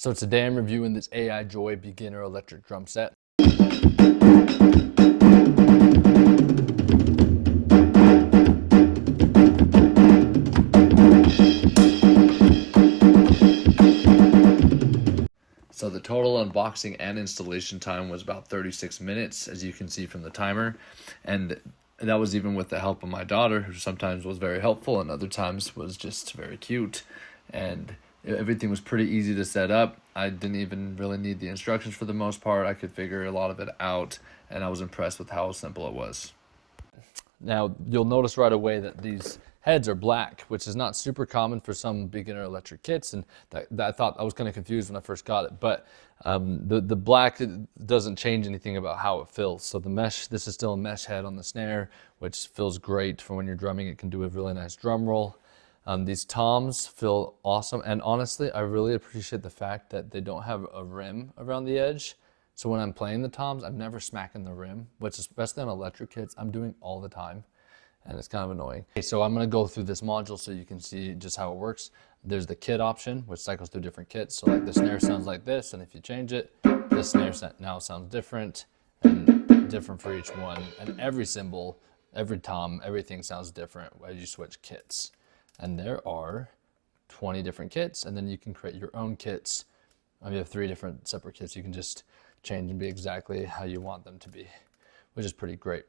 So today I'm reviewing this AIJoy beginner electric drum set. So the total unboxing and installation time was about 36 minutes, as you can see from the timer. And that was even with the help of my daughter, who sometimes was very helpful and other times was just very cute. And everything was pretty easy to set up. I didn't even really need the instructions for the most part. I could figure a lot of it out, and I was impressed with how simple it was. Now, you'll notice right away that these heads are black, which is not super common for some beginner electric kits, and that I thought I was kind of confused when I first got it. But the black doesn't change anything about how it feels. So the mesh, this is still a mesh head on the snare, which feels great for when you're drumming. It can do a really nice drum roll. These toms feel awesome, and honestly, I really appreciate the fact that they don't have a rim around the edge. So when I'm playing the toms, I'm never smacking the rim, which especially on electric kits, I'm doing all the time, and it's kind of annoying. Okay, so I'm gonna go through this module so you can see just how it works. There's the kit option, which cycles through different kits. So like the snare sounds like this, and if you change it, the snare now sounds different, and different for each one. And every cymbal, every tom, everything sounds different as you switch kits. And there are 20 different kits, and then you can create your own kits. You have 3 different separate kits. You can just change and be exactly how you want them to be, which is pretty great.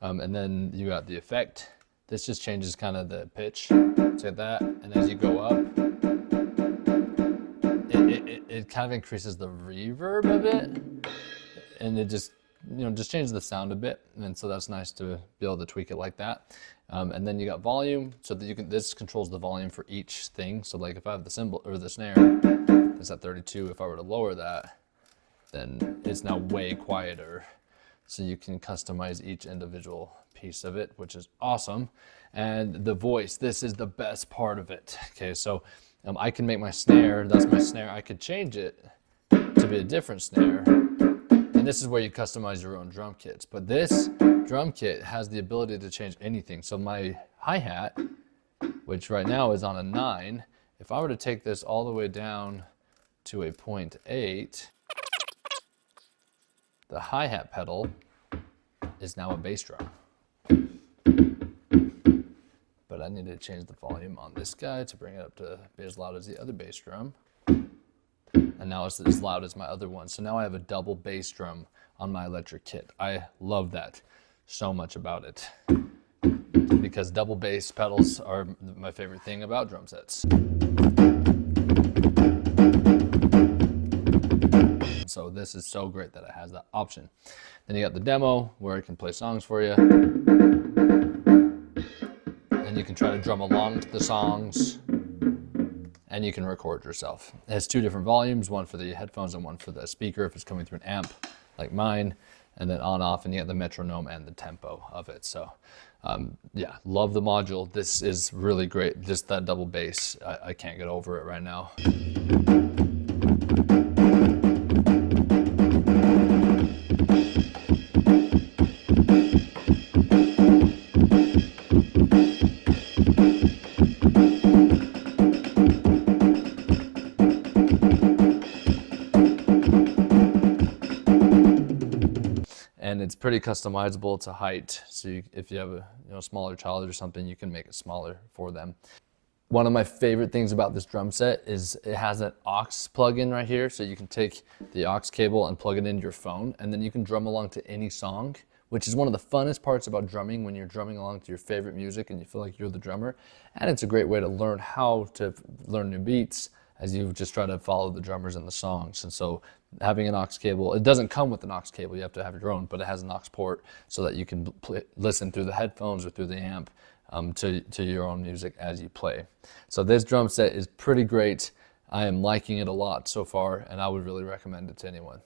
And then you got the effect. This just changes kind of the pitch, so that, and as you go up, it kind of increases the reverb a bit, and it just, just changes the sound a bit, and so that's nice to be able to tweak it like that. And then you got volume, so that this controls the volume for each thing. So like if I have the cymbal or the snare, it's at 32. If I were to lower that, then it's now way quieter. So you can customize each individual piece of it, which is awesome. And the voice, this is the best part of it. Okay, so I can make my snare, that's my snare. I could change it to be a different snare. And this is where you customize your own drum kits. But this drum kit has the ability to change anything. So my hi-hat, which right now is on a 9, if I were to take this all the way down to a 0.8, the hi-hat pedal is now a bass drum. But I need to change the volume on this guy to bring it up to be as loud as the other bass drum. And now it's as loud as my other one. So now I have a double bass drum on my electric kit. I love that so much about it, because double bass pedals are my favorite thing about drum sets. So this is so great that it has that option. Then you got the demo where it can play songs for you. And you can try to drum along to the songs. And you can record yourself. It has 2 different volumes, one for the headphones and one for the speaker if it's coming through an amp like mine, and then on off, and you get the metronome and the tempo of it. So yeah, love the module. This is really great. Just that double bass, I can't get over it right now. And it's pretty customizable to height. So if you have a smaller child or something, you can make it smaller for them. One of my favorite things about this drum set is it has an aux plug-in right here. So you can take the aux cable and plug it into your phone, and then you can drum along to any song, which is one of the funnest parts about drumming, when you're drumming along to your favorite music and you feel like you're the drummer. And it's a great way to learn how to learn new beats as you just try to follow the drummers in the songs. And so having an aux cable, it doesn't come with an aux cable, you have to have your own, but it has an aux port so that you can listen through the headphones or through the amp to your own music as you play. So this drum set is pretty great. I am liking it a lot so far, and I would really recommend it to anyone.